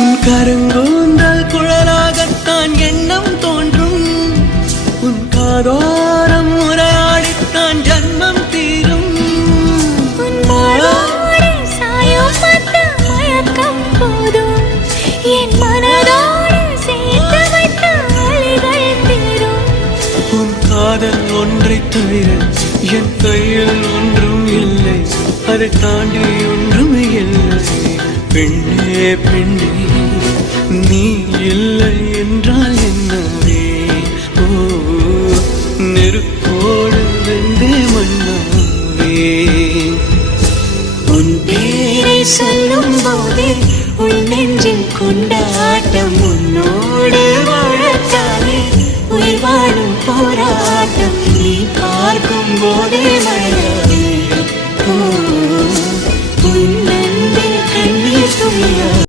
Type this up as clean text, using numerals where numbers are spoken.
உன் கருங்கூந்தல் குழலாகத்தான் எண்ணம் தோன்றும். உன் காதோரம் உரையாடித்தான் ஜன்மம் தீரும். என் மனதோடு சேர்த்து வைத்த வழிகள் தீரும். உன் காதல் ஒன்றை தவிர என் கையில் ஒன்றும் இல்லை, அதை தாண்டி ஒன்றும் இல்லை. பெண்ணே பெண்ணே நீ இல்லை என்றால் என்னவே? ஓ நெருப்போடு வெந்தே மண்ணாவே. உன் பேரை சொல்லும் போதே உள் நெஞ்சில் கொண்டாட்டம். உன்னோடு வாழத்தானே உயிர் வாழும் போராட்டம். நீ பார்க்கும் போதே மழை